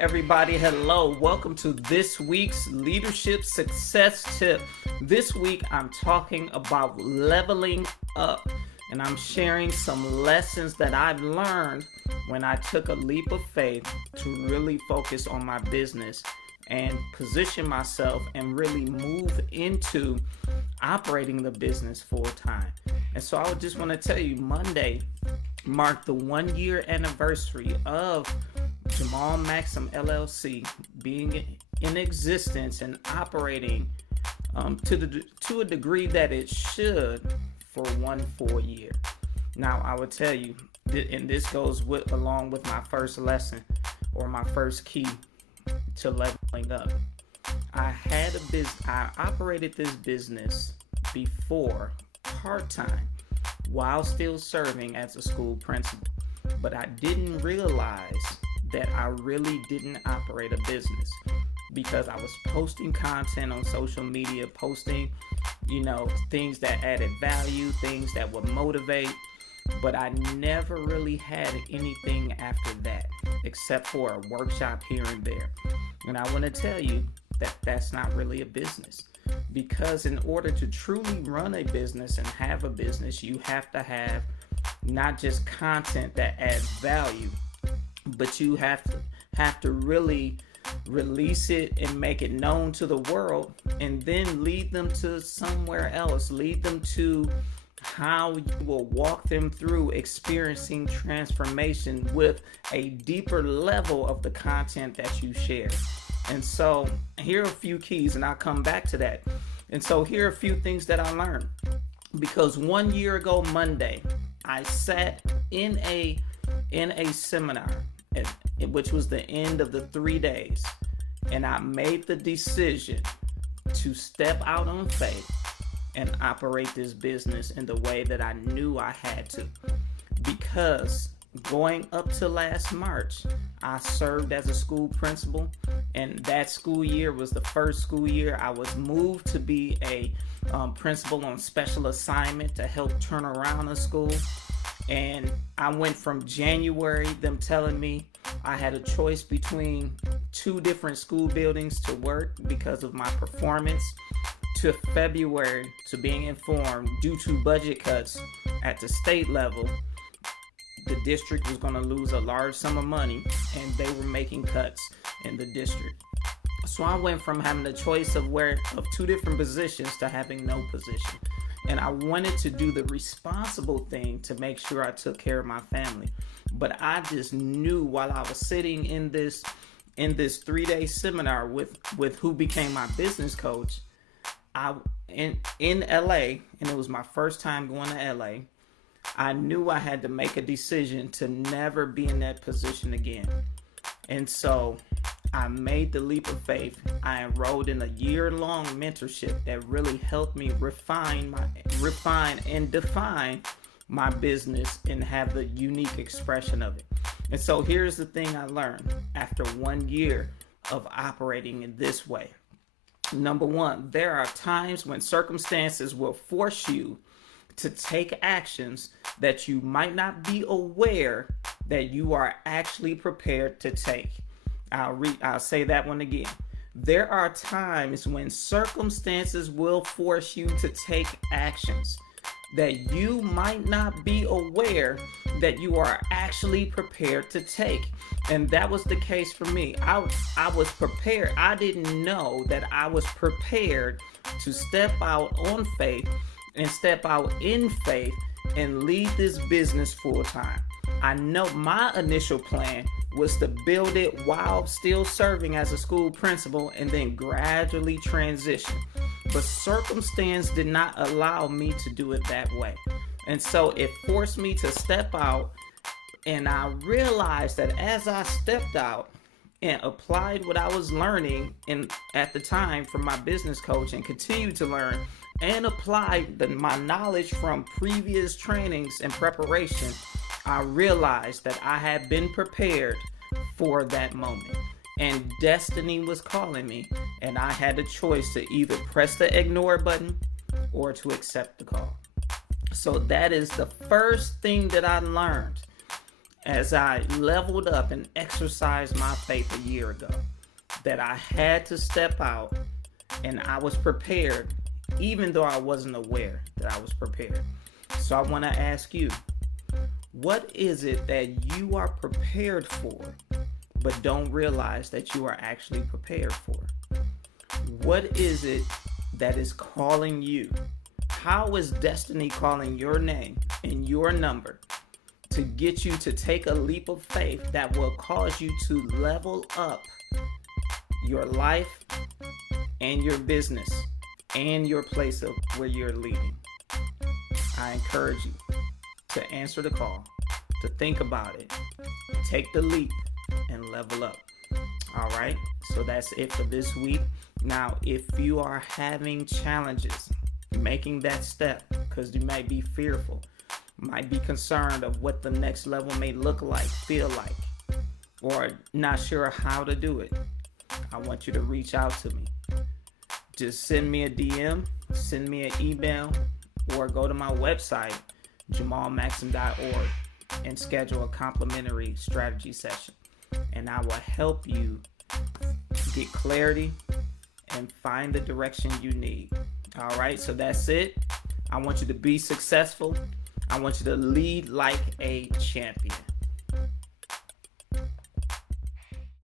Everybody, hello. Welcome to this week's Leadership Success Tip. This week, I'm talking about leveling up, and I'm sharing some lessons that I've learned when I took a leap of faith to really focus on my business and position myself and really move into operating the business full time. And so I just want to tell you, Monday marked the 1 year anniversary of Jamal Maxsam LLC being in existence and operating to a degree that it should for 1 full year. Now, I would tell you, and this goes along with my first lesson or my first key to leveling up. I operated this business before part-time while still serving as a school principal, but I didn't realize that I really didn't operate a business because I was posting content on social media, posting, things that added value, things that would motivate, but I never really had anything after that except for a workshop here and there. And I want to tell you that that's not really a business, because in order to truly run a business and have a business, you have to have not just content that adds value, but you have to really release it and make it known to the world, and then lead them to somewhere else. Lead them to how you will walk them through experiencing transformation with a deeper level of the content that you share. And so here are a few keys, and I'll come back to that. And so here are a few things that I learned, because 1 year ago Monday, I sat in a seminar, which was the end of the 3 days, and I made the decision to step out on faith and operate this business in the way that I knew I had to. Because going up to last March, I served as a school principal, and that school year was the first school year I was moved to be a principal on special assignment to help turn around a school. And I went from January, them telling me I had a choice between 2 different school buildings to work because of my performance, to February to being informed, due to budget cuts at the state level, the district was going to lose a large sum of money, and they were making cuts in the district. So I went from having a choice of 2 different positions to having no position. And I wanted to do the responsible thing to make sure I took care of my family. But I just knew while I was sitting in this 3-day seminar with who became my business coach, in LA, and it was my first time going to LA, I knew I had to make a decision to never be in that position again. And so I made the leap of faith. I enrolled in a year-long mentorship that really helped me refine and define my business and have the unique expression of it. And so here's the thing I learned after 1 year of operating in this way. Number one, there are times when circumstances will force you to take actions that you might not be aware that you are actually prepared to take. I'll say that one again. There are times when circumstances will force you to take actions that you might not be aware that you are actually prepared to take. And that was the case for me. I was prepared. I didn't know that I was prepared to step out on faith and step out in faith and lead this business full time. I know my initial plan was to build it while still serving as a school principal and then gradually transition. But circumstance did not allow me to do it that way. And so it forced me to step out, and I realized that as I stepped out and applied what I was learning at the time from my business coach, and continued to learn and apply my knowledge from previous trainings and preparation, I realized that I had been prepared for that moment. And destiny was calling me, and I had a choice to either press the ignore button or to accept the call. So that is the first thing that I learned as I leveled up and exercised my faith a year ago, that I had to step out, and I was prepared, even though I wasn't aware that I was prepared. So I want to ask you, what is it that you are prepared for, but don't realize that you are actually prepared for? What is it that is calling you? How is destiny calling your name and your number to get you to take a leap of faith that will cause you to level up your life and your business and your place of where you're leading? I encourage you to answer the call, to think about it, take the leap, and level up. All right, so that's it for this week. Now, if you are having challenges making that step because you might be fearful, might be concerned of what the next level may look like, feel like, or not sure how to do it, I want you to reach out to me. Just send me a DM, send me an email, or go to my website, jamalmaxsam.org, and schedule a complimentary strategy session. And I will help you get clarity and find the direction you need. All right, so that's it. I want you to be successful. I want you to lead like a champion.